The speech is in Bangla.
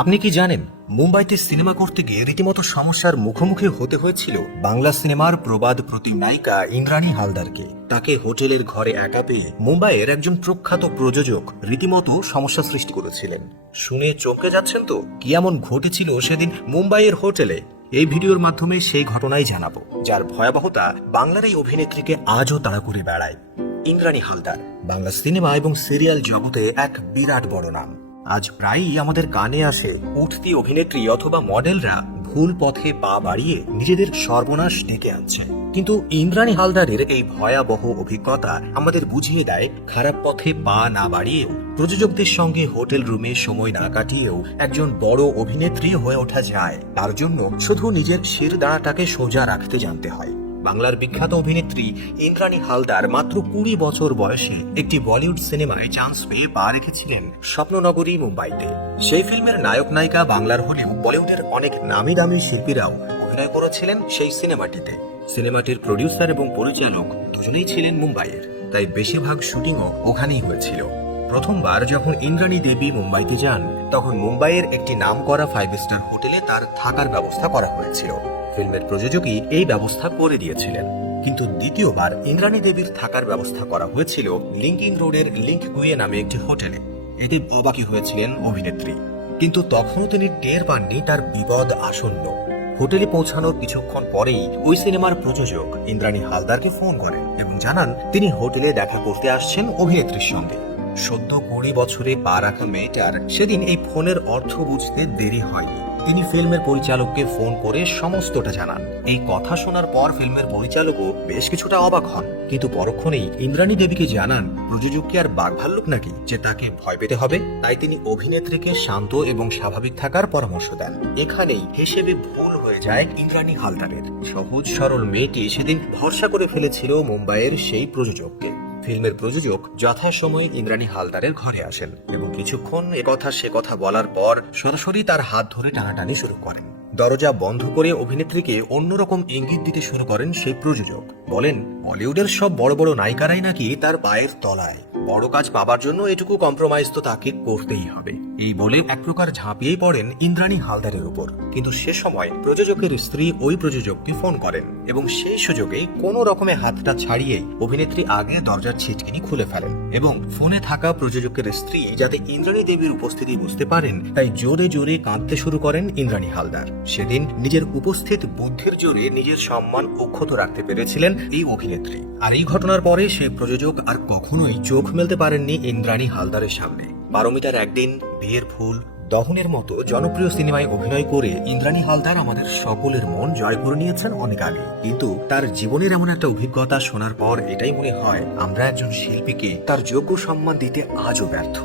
আপনি কি জানেন, মুম্বাইতে সিনেমা করতে গিয়ে রীতিমতো সমস্যার মুখোমুখি হতে হয়েছিল বাংলা সিনেমার প্রবাদ প্রতি নায়িকা ইন্দ্রাণী হালদারকে। তাকে হোটেলের ঘরে একা পেয়ে মুম্বাইয়ের একজন প্রখ্যাত প্রযোজক রীতিমতো সমস্যা সৃষ্টি করেছিলেন। শুনে চমকে যাচ্ছেন তো, কি এমন ঘটেছিল সেদিন মুম্বাইয়ের হোটেলে? এই ভিডিওর মাধ্যমে সেই ঘটনাই জানাব, যার ভয়াবহতা বাংলার এই অভিনেত্রীকে আজও তাড়া করে বেড়ায়। ইন্দ্রাণী হালদার, বাংলা সিনেমা এবং সিরিয়াল জগতে এক বিরাট বড় নাম। আজ প্রায়ই আমাদের কানে আসে উঠতি অভিনেত্রী অথবা মডেলরা ভুল পথে পা বাড়িয়ে নিজেদের সর্বনাশ ডেকে আনছে। কিন্তু ইন্দ্রাণী হালদারের এই ভয়াবহ অভিজ্ঞতা আমাদের বুঝিয়ে দেয়, খারাপ পথে পা না বাড়িয়েও, প্রযোজকদের সঙ্গে হোটেল রুমে সময় না কাটিয়েও একজন বড় অভিনেত্রী হয়ে ওঠা যায়। তার জন্য শুধু নিজের শির দাঁড়াটাকে সোজা রাখতে জানতে হয়। বাংলার বিখ্যাত অভিনেত্রী ইন্দ্রাণী হালদার মাত্র কুড়ি বছর বয়সে একটি বলিউড সিনেমায় চান্স পেয়ে পা রেখেছিলেন স্বপ্ননগরী, মুম্বাইতে। সেই ফিল্মের নায়ক নায়িকা বাংলার হলেও বলিউডের অনেক নামি দামি শিল্পীরাও অভিনয় করেছিলেন সেই সিনেমাটিতে। সিনেমাটির প্রডিউসার এবং পরিচালক দুজনেই ছিলেন মুম্বাইয়ের, তাই বেশিরভাগ শুটিংও ওখানেই হয়েছিল। প্রথমবার যখন ইন্দ্রাণী দেবী মুম্বাইতে যান, তখন মুম্বাইয়ের একটি নাম করা ফাইভ স্টার হোটেলে তার থাকার ব্যবস্থা করা হয়েছিল। ফিল্মের প্রযোজকই এই ব্যবস্থা করে দিয়েছিলেন। কিন্তু দ্বিতীয়বার ইন্দ্রাণী দেবীর থাকার ব্যবস্থা করা হয়েছিল লিঙ্কিং রোডের লিঙ্ক গুয়ে নামে একটি হোটেলে। এতে অবাকি হয়েছিলেন অভিনেত্রী। কিন্তু তখনও তিনি টের পাননি তার বিপদ আসন্ন। হোটেলে পৌঁছানোর কিছুক্ষণ পরেই ওই সিনেমার প্রযোজক ইন্দ্রাণী হালদারকে ফোন করেন এবং জানান, তিনি হোটেলে দেখা করতে আসছেন অভিনেত্রীর সঙ্গে। সদ্য কুড়ি বছরে পা রাখা মেয়েটার সেদিন এই ফোনের অর্থ বুঝতে দেরি হয়নি। তিনি ফিল্মের পরিচালককে ফোন করে সমস্তটা জানান। এই কথা শোনার পর ফিল্মের পরিচালকও বেশ কিছুটা অবাক হন। কিন্তু পরক্ষণেই ইন্দ্রাণী দেবীকে জানান, প্রযোজক কি আর বাঘ ভাল্লুক নাকি, যে তাকে ভয় পেতে হবে? তাই তিনি অভিনেত্রীকে শান্ত এবং স্বাভাবিক থাকার পরামর্শ দেন। এখানেই হিসেবে ভুল হয়ে যায় ইন্দ্রাণী হালদারের। সহজ সরল মেয়েটি সেদিন ভরসা করে ফেলেছিল মুম্বাইয়ের সেই প্রযোজককে। ফিল্মের প্রযোজক যথাসময়ে ইন্দ্রাণী হালদারের ঘরে আসেন এবং কিছুক্ষণ একথা সে কথা বলার পর সরাসরি তার হাত ধরে টানাটানি শুরু করেন। দরজা বন্ধ করে অভিনেত্রীকে অন্যরকম ইঙ্গিত দিতে শুরু করেন সেই প্রযোজক। বলেন বলিউডের সব বড় বড় নায়িকারাই নাকি তার পায়ের তলায়। বড় কাজ পাবার জন্য এটুকু কম্প্রোমাইজ তো তাকে করতেই হবে। এই বলে এক প্রকার ঝাঁপিয়ে পড়েন ইন্দ্রাণী হালদারের উপর। কিন্তু সে সময় প্রযোজকের স্ত্রী ওই প্রযোজককে ফোন করেন এবং সেই সুযোগে কোনো রকমে হাতটা ছাড়িয়ে অভিনেত্রী আগে দরজার ছিটকিনি খুলে ফেলেন এবং ফোনে থাকা প্রযোজকের স্ত্রী যাতে ইন্দ্রাণী দেবীর উপস্থিতি বুঝতে পারেন, তাই জোরে জোরে কাঁদতে শুরু করেন ইন্দ্রাণী হালদার। সেদিন নিজের উপস্থিত বুদ্ধির জোরে নিজের সম্মান অক্ষত রাখতে পেরেছিলেন এই অভিনেত্রী। আর এই ঘটনার পরে সেই প্রযোজক আর কখনোই চোখ মেলতে পারেননি ইন্দ্রাণী হালদারের সামনে। বারোমিটার একদিন, বিয়ের ফুল, দহনের মতো জনপ্রিয় সিনেমায় অভিনয় করে ইন্দ্রাণী হালদার আমাদের সকলের মন জয় করে নিয়েছেন অনেক আগে। কিন্তু তার জীবনের এমন একটা অভিজ্ঞতা শোনার পর এটাই মনে হয়, আমরা একজন শিল্পীকে তার যোগ্য সম্মান দিতে আজও ব্যর্থ।